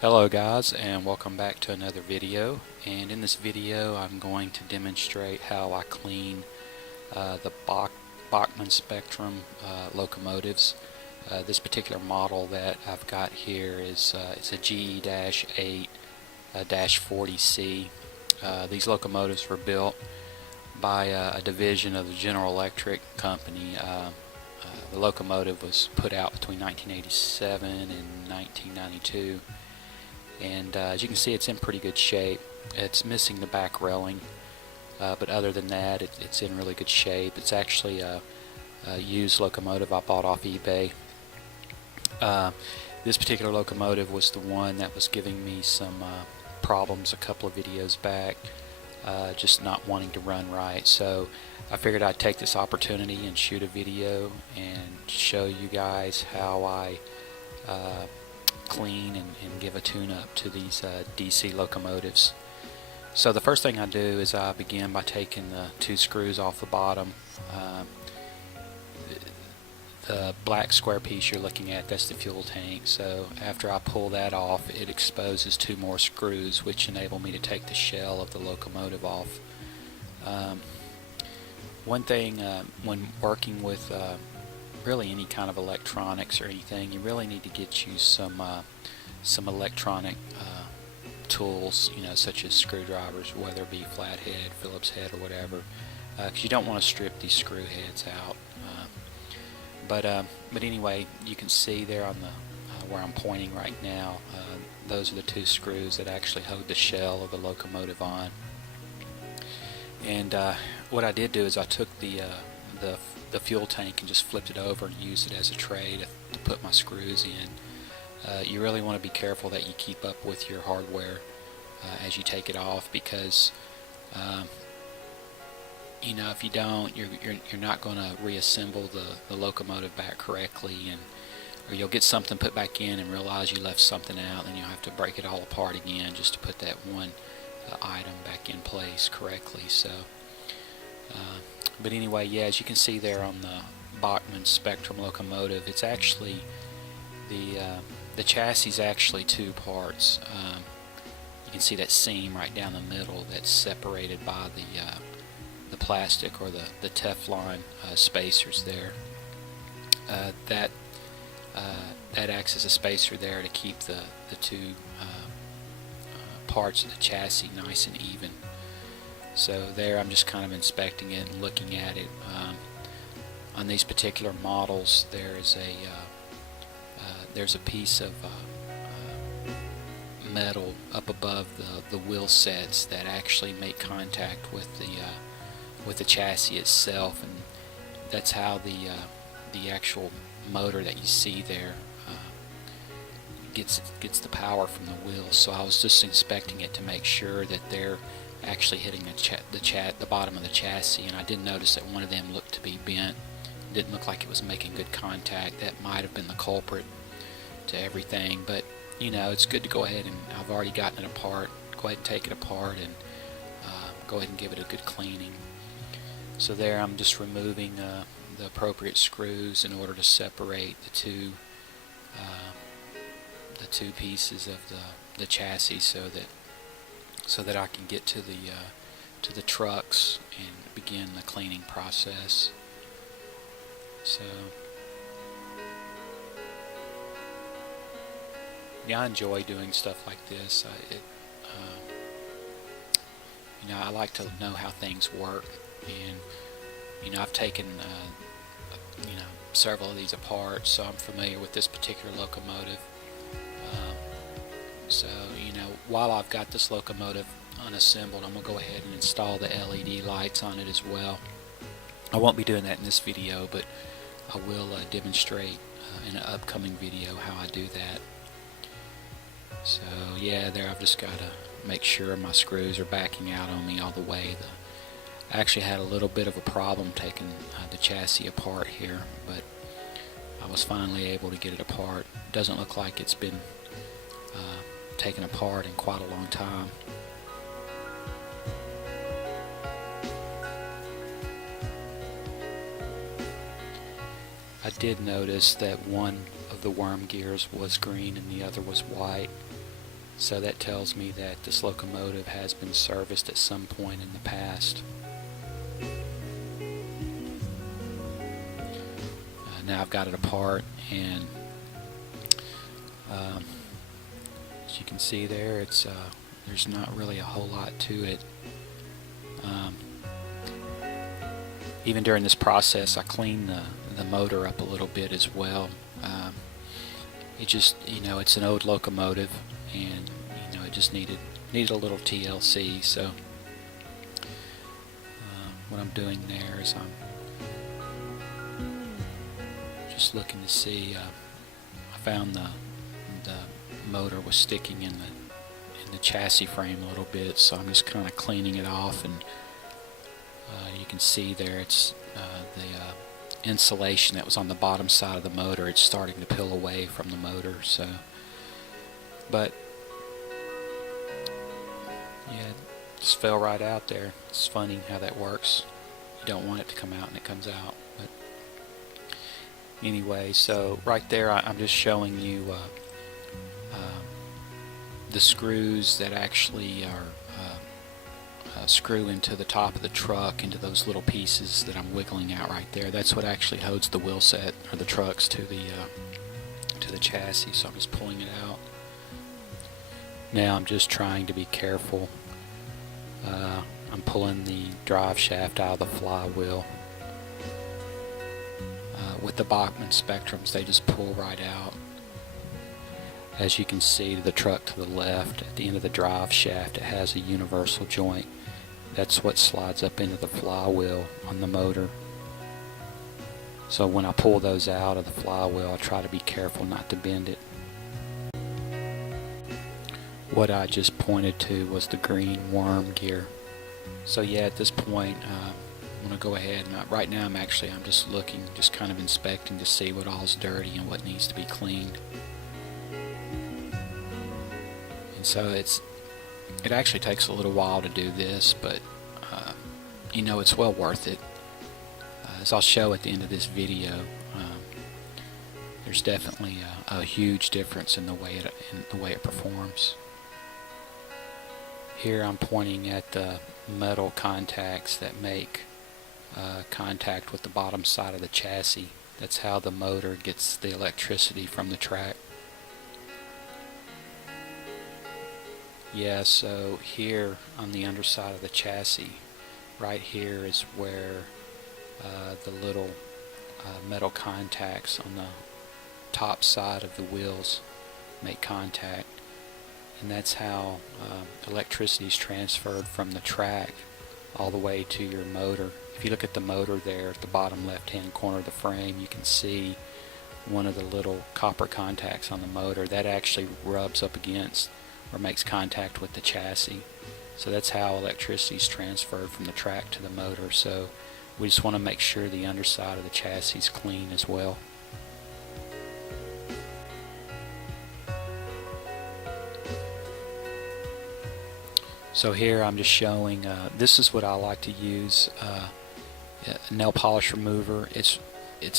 Hello guys, and welcome back to another video. And in this video I'm going to demonstrate how I clean the Bachmann Spectrum locomotives. This particular model that I've got here is it's a GE-8-40C. These locomotives were built by a division of the General Electric company. The locomotive was put out between 1987 and 1992. And as you can see, it's in pretty good shape. It's missing the back railing, but other than that, it's in really good shape. It's actually a used locomotive I bought off eBay. This particular locomotive was the one that was giving me some problems a couple of videos back, just not wanting to run right. So I figured I'd take this opportunity and shoot a video and show you guys how I clean and give a tune-up to these DC locomotives. So the first thing I do is I begin by taking the two screws off the bottom. The black square piece you're looking at, that's the fuel tank. So after I pull that off, it exposes two more screws, which enable me to take the shell of the locomotive off. One thing when working with really any kind of electronics or anything, you really need to get you some electronic tools, such as screwdrivers, whether it be flathead, Phillips head, or whatever, because you don't want to strip these screw heads out. But anyway, you can see there on the where I'm pointing right now, those are the two screws that actually hold the shell of the locomotive on. And what I did do is I took the fuel tank and just flipped it over and used it as a tray to put my screws in. You really want to be careful that you keep up with your hardware as you take it off, because if you don't, you're not going to reassemble the locomotive back correctly, or you'll get something put back in and realize you left something out, and you'll have to break it all apart again just to put that one item back in place correctly. So but anyway, yeah, as you can see there on the Bachmann Spectrum locomotive, it's actually the chassis is actually two parts. You can see that seam right down the middle that's separated by the plastic or the Teflon spacers there. That acts as a spacer there to keep the two parts of the chassis nice and even. So there I'm just kind of inspecting it and looking at it. On these particular models, there's a piece of metal up above the wheel sets that actually make contact with the chassis itself, and that's how the actual motor that you see there gets the power from the wheels. So I was just inspecting it to make sure that they're actually hitting the bottom of the chassis, and I did notice that one of them looked to be bent. It didn't look like it was making good contact. That might have been the culprit to everything, but it's good to go ahead, and I've already gotten it apart. Go ahead and take it apart and go ahead and give it a good cleaning. So there I'm just removing the appropriate screws in order to separate the two pieces of the chassis, so that I can get to the trucks and begin the cleaning process. So yeah, I enjoy doing stuff like this. I like to know how things work, and I've taken several of these apart, so I'm familiar with this particular locomotive. So while I've got this locomotive unassembled, I'm going to go ahead and install the LED lights on it as well. I won't be doing that in this video, but I will demonstrate in an upcoming video how I do that. So yeah, there I've just got to make sure my screws are backing out on me all the way. I actually had a little bit of a problem taking the chassis apart here, but I was finally able to get it apart. It doesn't look like it's been taken apart in quite a long time. I did notice that one of the worm gears was green and the other was white. So that tells me that this locomotive has been serviced at some point in the past. Now I've got it apart, and as you can see there, it's there's not really a whole lot to it. Even during this process, I cleaned the motor up a little bit as well. It just, it's an old locomotive, and it just needed a little TLC. So what I'm doing there is I'm just looking to see. I found the motor was sticking in the chassis frame a little bit, so I'm just kind of cleaning it off, and you can see there it's the insulation that was on the bottom side of the motor. It's starting to peel away from the motor. So, but yeah, it just fell right out there. It's funny how that works. You don't want it to come out, and it comes out. But anyway, so right there, I'm just showing you the screws that actually are screw into the top of the truck, into those little pieces that I'm wiggling out right there. That's what actually holds the wheel set or the trucks to the chassis. So I'm just pulling it out. Now I'm just trying to be careful. I'm pulling the drive shaft out of the flywheel. With the Bachmann Spectrums, they just pull right out. As you can see, the truck to the left, at the end of the drive shaft, it has a universal joint. That's what slides up into the flywheel on the motor. So when I pull those out of the flywheel, I try to be careful not to bend it. What I just pointed to was the green worm gear. So yeah, at this point, I'm going to go ahead and right now I'm just looking, just kind of inspecting to see what all's dirty and what needs to be cleaned. And so it actually takes a little while to do this, but it's well worth it. As I'll show at the end of this video, there's definitely a huge difference in the way it performs. Here I'm pointing at the metal contacts that make contact with the bottom side of the chassis. That's how the motor gets the electricity from the track. Yeah, so here on the underside of the chassis, right here is where the little metal contacts on the top side of the wheels make contact, and that's how electricity is transferred from the track all the way to your motor. If you look at the motor there at the bottom left hand corner of the frame, you can see one of the little copper contacts on the motor that actually rubs up against or makes contact with the chassis. So that's how electricity is transferred from the track to the motor. So we just want to make sure the underside of the chassis is clean as well. So here I'm just showing, this is what I like to use, a nail polish remover. It's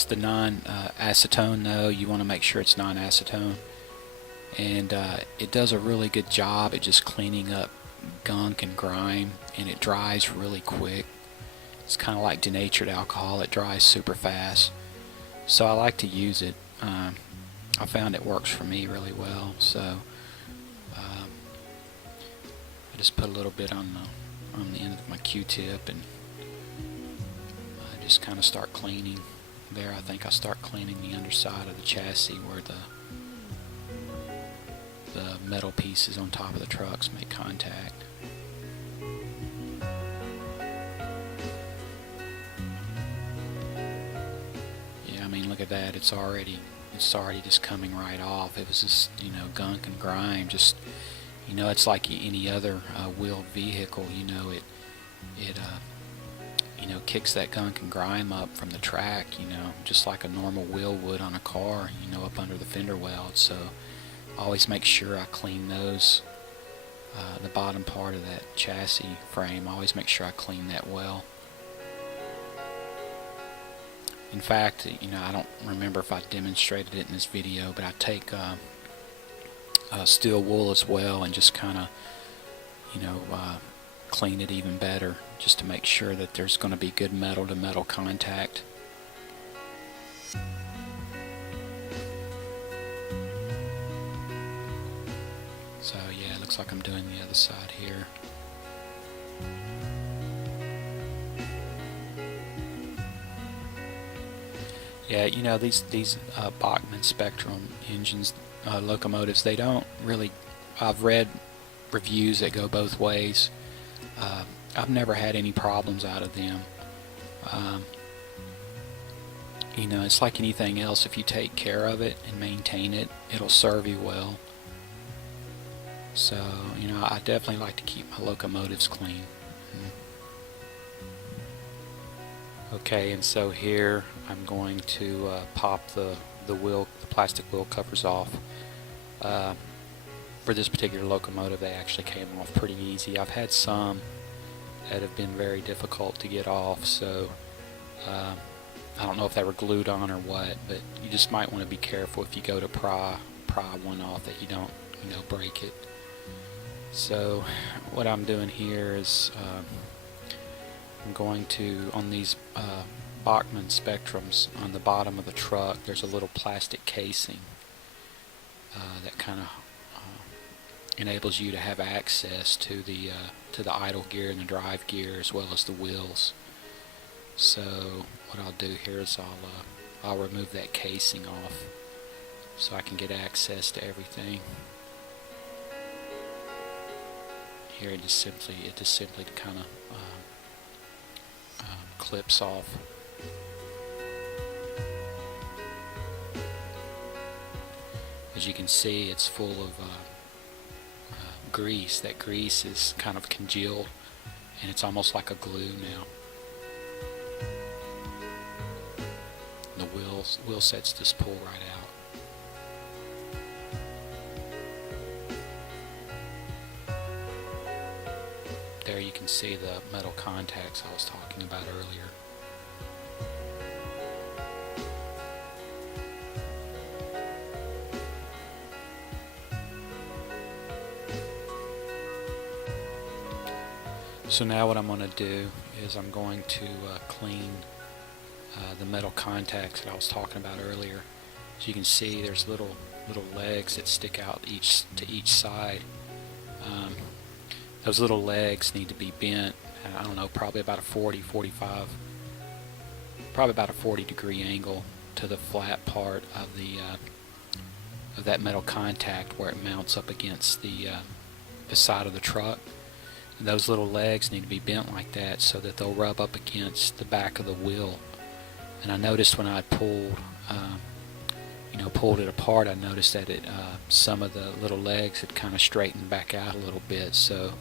the non-acetone though. You want to make sure it's non-acetone. And it does a really good job at just cleaning up gunk and grime, and it dries really quick. It's kind of like denatured alcohol. It dries super fast, so I like to use it. I found it works for me really well, so I just put a little bit on the end of my Q-tip, and I just kind of start cleaning there. I think I start cleaning the underside of the chassis where the metal pieces on top of the trucks make contact. Yeah, I mean, look at that. It's already just coming right off. It was just, gunk and grime. Just, it's like any other wheeled vehicle. It kicks that gunk and grime up from the track. Just like a normal wheel would on a car. Up under the fender welds. So always make sure I clean those, the bottom part of that chassis frame. Always make sure I clean that well. In fact, I don't remember if I demonstrated it in this video, but I take steel wool as well, and just kind of, you know, clean it even better, just to make sure that there's going to be good metal to metal contact. So yeah, it looks like I'm doing the other side here. Yeah, you know, these Bachmann Spectrum engines, locomotives, they don't really, I've read reviews that go both ways. I've never had any problems out of them. You know, it's like anything else. If you take care of it and maintain it, it'll serve you well. So, you know, I definitely like to keep my locomotives clean. Okay, and so here I'm going to pop the plastic wheel covers off. For this particular locomotive, they actually came off pretty easy. I've had some that have been very difficult to get off, so I don't know if they were glued on or what, but you just might want to be careful if you go to pry one off that you don't, you know, break it. So what I'm doing here is I'm going to, on these Bachmann Spectrums, on the bottom of the truck there's a little plastic casing that kind of enables you to have access to the idle gear and the drive gear, as well as the wheels. So what I'll do here is I'll remove that casing off so I can get access to everything. Here it just simply kind of clips off. As you can see, it's full of grease. That grease is kind of congealed, and it's almost like a glue now. The wheel sets just pull right out. There you can see the metal contacts I was talking about earlier. So now what I'm going to do is I'm going to clean the metal contacts that I was talking about earlier. As you can see, there's little legs that stick out to each side. Those little legs need to be bent, I don't know, probably about a 40 degree angle to the flat part of of that metal contact where it mounts up against the side of the truck. And those little legs need to be bent like that so that they'll rub up against the back of the wheel. And I noticed when I pulled it apart, I noticed that some of the little legs had kind of straightened back out a little bit. So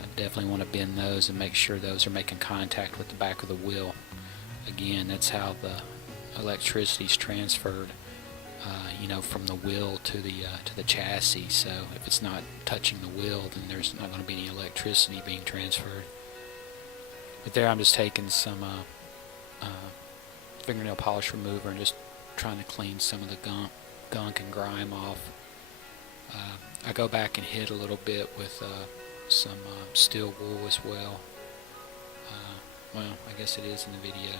I definitely want to bend those and make sure those are making contact with the back of the wheel. Again, that's how the electricity is transferred, from the wheel to the chassis. So if it's not touching the wheel, then there's not going to be any electricity being transferred. But there, I'm just taking some fingernail polish remover and just trying to clean some of the gunk and grime off. I go back and hit a little bit with some steel wool as well. Well, I guess it is in the video.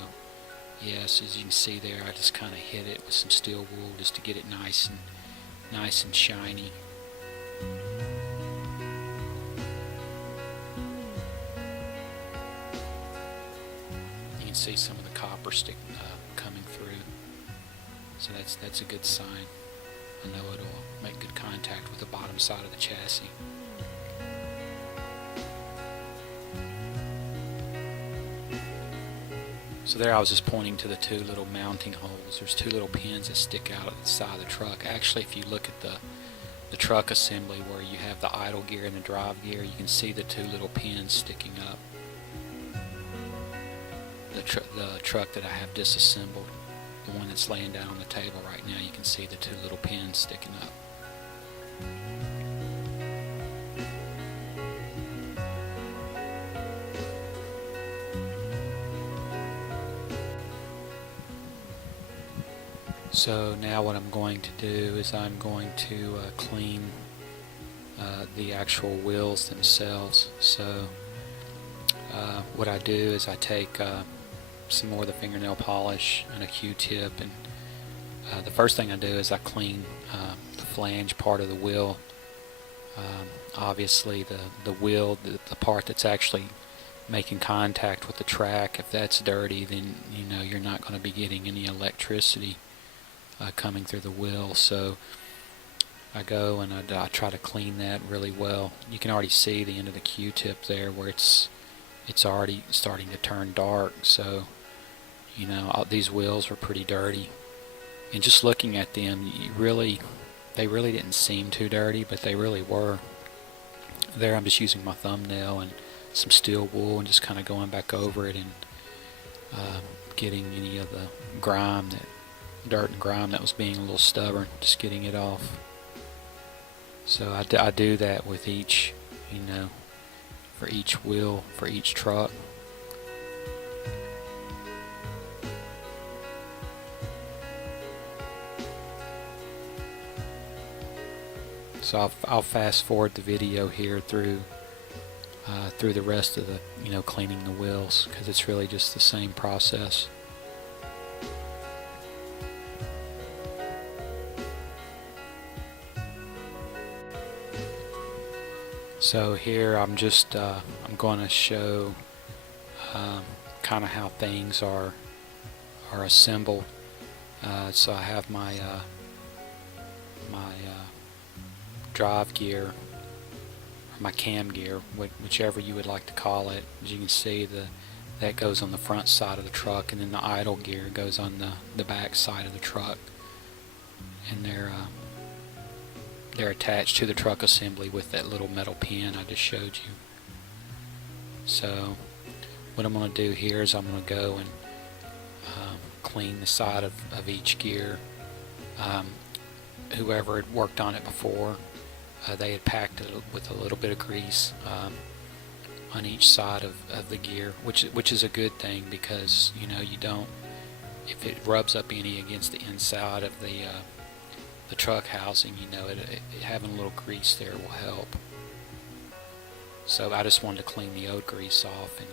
Yes, as you can see there, I just kind of hit it with some steel wool just to get it nice and shiny. You can see some of the copper coming through, so that's a good sign. I know it'll make good contact with the bottom side of the chassis. So there I was just pointing to the two little mounting holes. There's two little pins that stick out at the side of the truck. Actually, if you look at the truck assembly where you have the idle gear and the drive gear, you can see the two little pins sticking up. The truck that I have disassembled, the one that's laying down on the table right now, you can see the two little pins sticking up. So now what I'm going to do is I'm going to clean the actual wheels themselves. So what I do is I take some more of the fingernail polish and a Q-tip, and the first thing I do is I clean the flange part of the wheel. Obviously the wheel, the part that's actually making contact with the track, if that's dirty, then you know you're not going to be getting any electricity coming through the wheel. So I go and I try to clean that really well. You can already see the end of the Q-tip there where it's already starting to turn dark. So you know these wheels were pretty dirty, and just looking at them, they really didn't seem too dirty, but they really were. There I'm just using my thumbnail and some steel wool and just kind of going back over it and getting any of the grime, dirt and grime that was being a little stubborn, just getting it off. So I do that with each, you know, for each wheel, for each truck. So I'll fast forward the video here through the rest of the, you know, cleaning the wheels, because it's really just the same process. So here I'm just I'm going to show kind of how things are assembled. So I have my drive gear, or my cam gear, whichever you would like to call it. As you can see, that goes on the front side of the truck, and then the idle gear goes on the back side of the truck, and they're attached to the truck assembly with that little metal pin I just showed you. So what I'm going to do here is I'm going to go and clean the side of each gear. Whoever had worked on it before, they had packed it with a little bit of grease on each side of the gear, which is a good thing, because you know, you don't, if it rubs up any against the inside of the truck housing, you know, having a little grease there will help. So I just wanted to clean the old grease off, and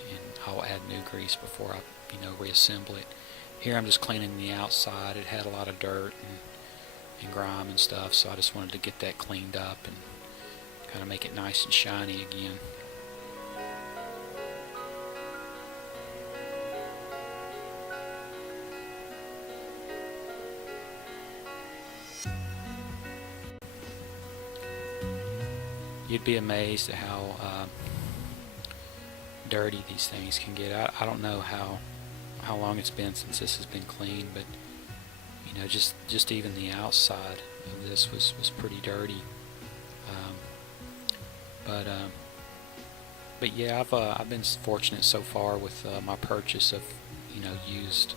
I'll add new grease before I, you know, reassemble it. Here I'm just cleaning the outside. It had a lot of dirt and grime and stuff, so I just wanted to get that cleaned up and kind of make it nice and shiny again. You'd be amazed at how dirty these things can get. I don't know how long it's been since this has been cleaned, but you know, just even the outside of this was pretty dirty. But yeah, I've been fortunate so far with my purchase of, you know, used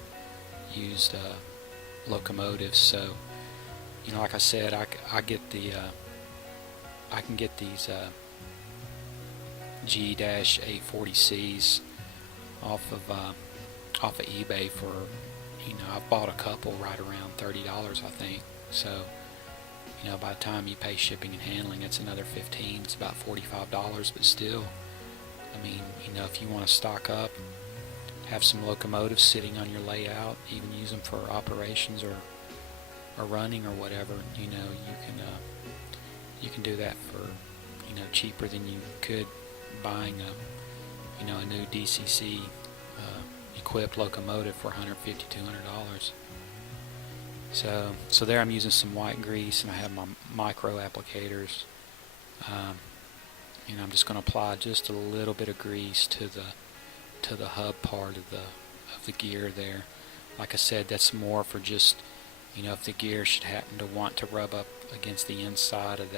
locomotives. So you know, like I said, I get the I can get these G-840Cs off of eBay for, you know, I've bought a couple right around $30, I think. So you know, by the time you pay shipping and handling, it's another $15. It's about $45, but still, I mean, you know, if you want to stock up, have some locomotives sitting on your layout, even use them for operations or running or whatever, you know, you can do that for, you know, cheaper than you could buying a, you know, a new DCC equipped locomotive for $150, $200. So there I'm using some white grease, and I have my micro applicators. And I'm just going to apply just a little bit of grease to the hub part of the gear there. Like I said, that's more for just, you know, if the gear should happen to want to rub up against the inside of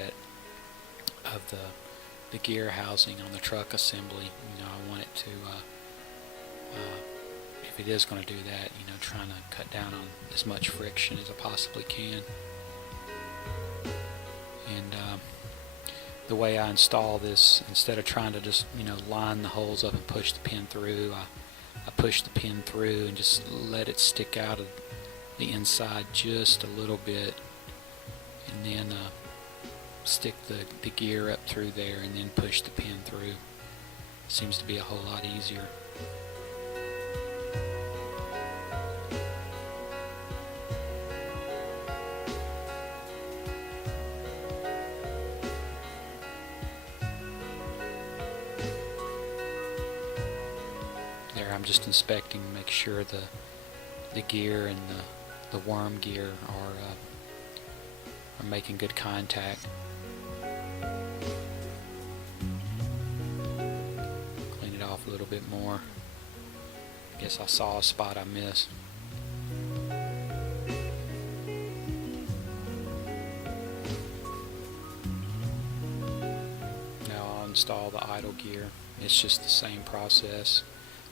the gear housing on the truck assembly. You know, I want it to if it is going to do that, you know, trying to cut down on as much friction as I possibly can. And the way I install this, instead of trying to just, you know, line the holes up and push the pin through, I push the pin through and just let it stick out of the inside just a little bit, and then stick the gear up through there and then push the pin through. Seems to be a whole lot easier. There, I'm just inspecting to make sure the gear and the worm gear are making good contact. Clean it off a little bit more. Guess I saw a spot I missed. Now I'll install the idle gear. It's just the same process.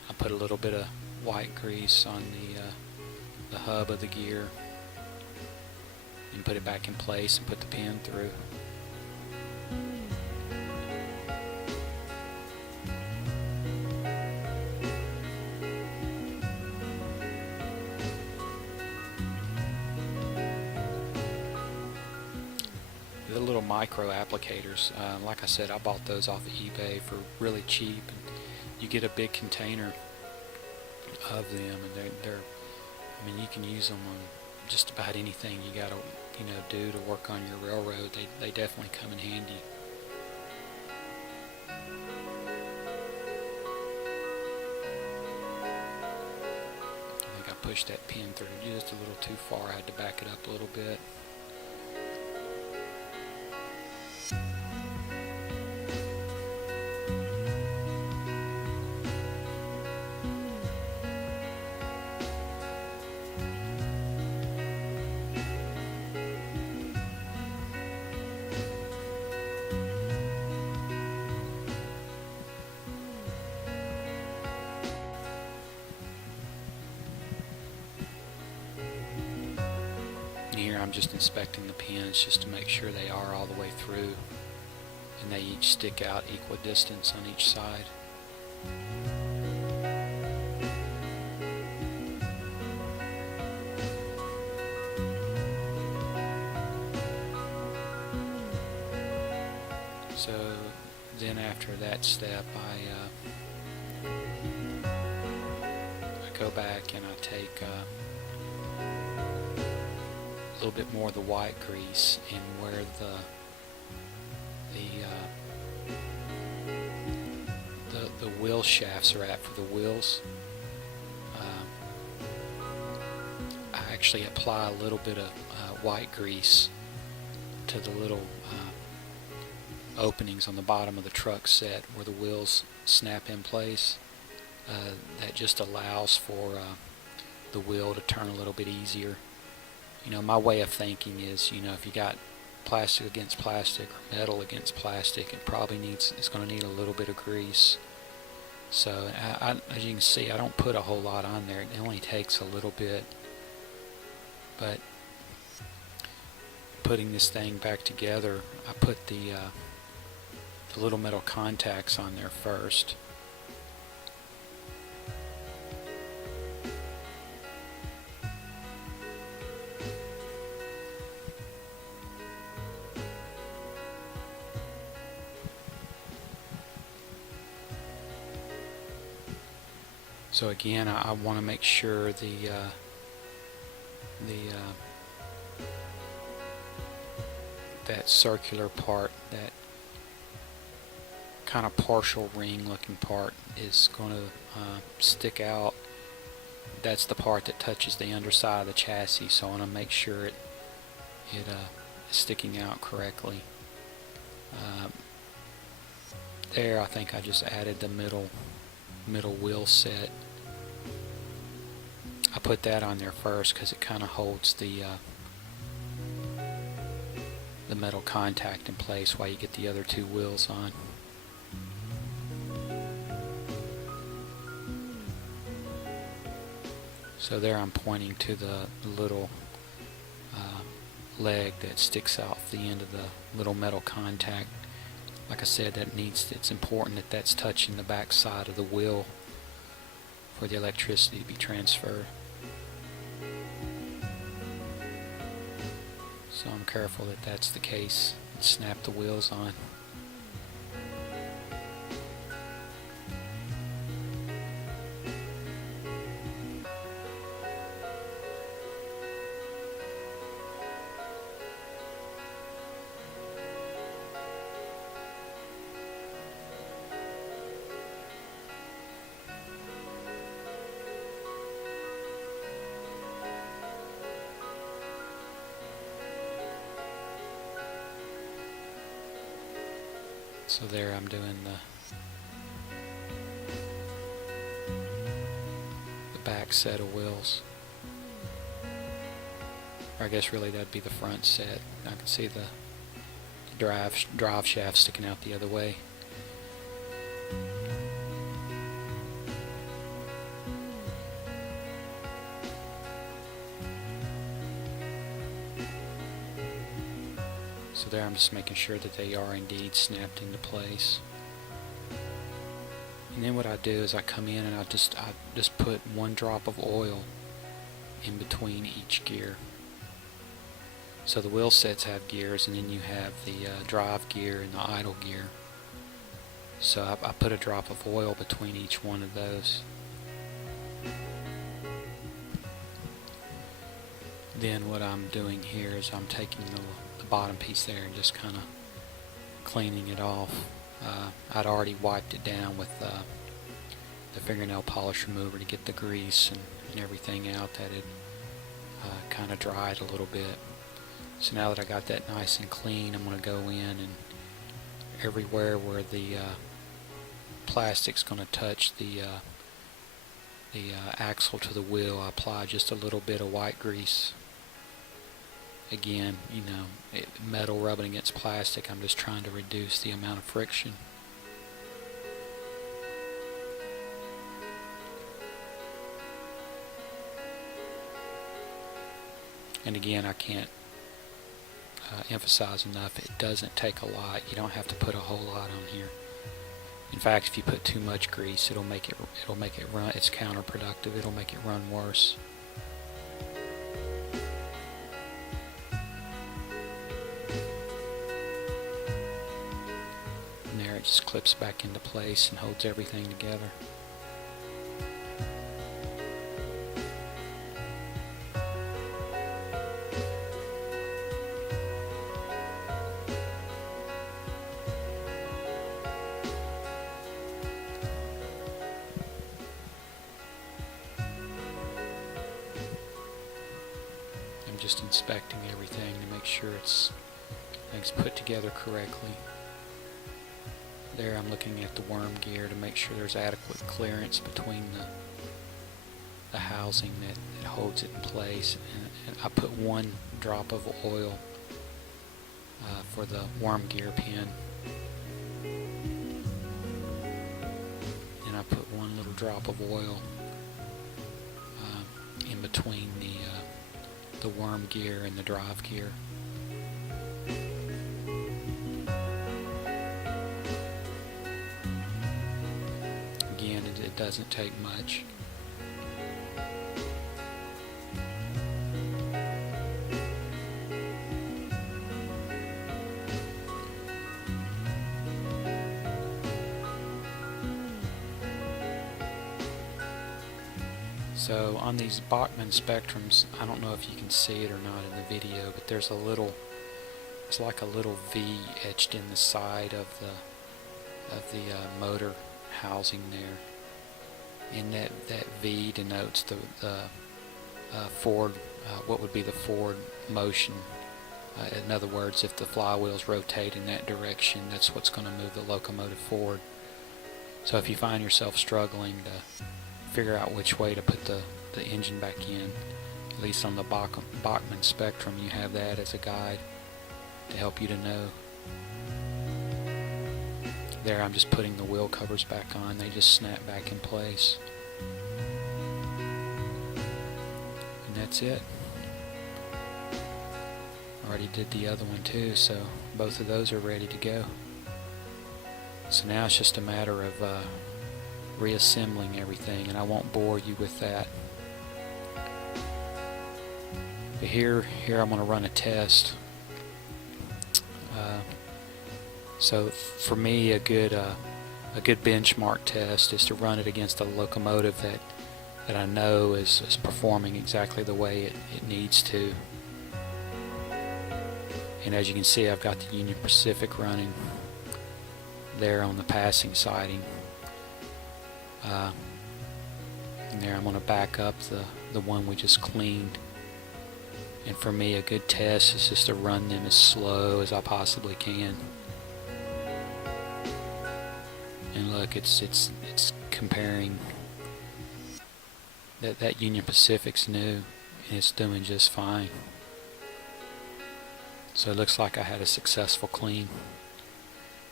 I put a little bit of white grease on the hub of the gear and put it back in place and put the pin through. The little micro applicators, like I said, I bought those off of eBay for really cheap, and you get a big container of them, and they're I mean, you can use them on just about anything you gotta do to work on your railroad. They definitely come in handy. I think I pushed that pin through just a little too far. I had to back it up a little bit. Here I'm just inspecting the pins just to make sure they are all the way through and they each stick out equal distance on each side. So then after that step I go back and I take a little bit more of the white grease and where the wheel shafts are at for the wheels. I actually apply a little bit of white grease to the little openings on the bottom of the truck set where the wheels snap in place. That just allows for the wheel to turn a little bit easier. My way of thinking is, if you got plastic against plastic or metal against plastic, it's going to need a little bit of grease. So as you can see, I don't put a whole lot on there. It only takes a little bit. But putting this thing back together, I put the little metal contacts on there first. So again, I want to make sure that circular part, that kind of partial ring looking part, is going to stick out. That's the part that touches the underside of the chassis, so I want to make sure it is sticking out correctly. There, I think I just added the middle wheel set. I put that on there first because it kind of holds the metal contact in place while you get the other two wheels on. So there I'm pointing to the little leg that sticks out the end of the little metal contact. Like I said, it's important that that's touching the back side of the wheel for the electricity to be transferred. So I'm careful that that's the case and snap the wheels on. So there I'm doing the back set of wheels. Or I guess really that'd be the front set. I can see the drive shaft sticking out the other way. So there I'm just making sure that they are indeed snapped into place. And then what I do is I come in and I just put one drop of oil in between each gear. So the wheel sets have gears, and then you have the drive gear and the idle gear. So I put a drop of oil between each one of those. Then what I'm doing here is I'm taking the bottom piece there and just kind of cleaning it off. I'd already wiped it down with the fingernail polish remover to get the grease and everything out that had kind of dried a little bit. So now that I got that nice and clean, I'm going to go in and everywhere where the plastic's going to touch the axle to the wheel, I apply just a little bit of white grease. Again, you know, metal rubbing against plastic, I'm just trying to reduce the amount of friction. And again, I can't emphasize enough, it doesn't take a lot. You don't have to put a whole lot on here. In fact, if you put too much grease, it'll make it run. It's counterproductive. It'll make it run worse. And there, it just clips back into place and holds everything together. Just inspecting everything to make sure everything's put together correctly. There I'm looking at the worm gear to make sure there's adequate clearance between the housing that holds it in place. And I put one drop of oil for the worm gear pin. And I put one little drop of oil in between the worm gear and the drive gear. Again, it doesn't take much. So on these Bachmann spectrums, I don't know if you can see it or not in the video, but there's like a little V etched in the side of the motor housing there, and that V denotes the forward, what would be the forward motion. In other words, if the flywheels rotate in that direction, that's what's going to move the locomotive forward. So if you find yourself struggling to figure out which way to put the engine back in, at least on the Bachmann spectrum, you have that as a guide to help you to know. There I'm just putting the wheel covers back on. They just snap back in place. And that's it. Already did the other one too, so both of those are ready to go. So now it's just a matter of reassembling everything, and I won't bore you with that. But here I'm going to run a test So for me, a good benchmark test is to run it against a locomotive that I know is performing exactly the way it needs to. And as you can see, I've got the Union Pacific running there on the passing siding. And there I'm going to back up the one we just cleaned. And for me, a good test is just to run them as slow as I possibly can. And look, it's comparing that Union Pacific's new, and it's doing just fine. So it looks like I had a successful clean,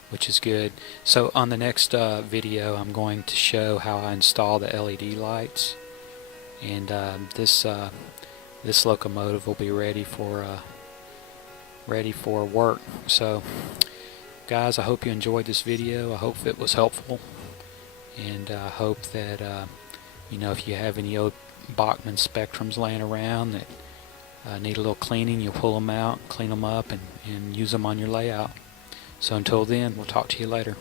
which is good. So on the next video, I'm going to show how I install the LED lights, and this locomotive will be ready for work. So guys, I hope you enjoyed this video. I hope it was helpful, and I hope that if you have any old Bachmann Spectrums laying around that need a little cleaning, you'll pull them out, clean them up, and use them on your layout. So until then, we'll talk to you later.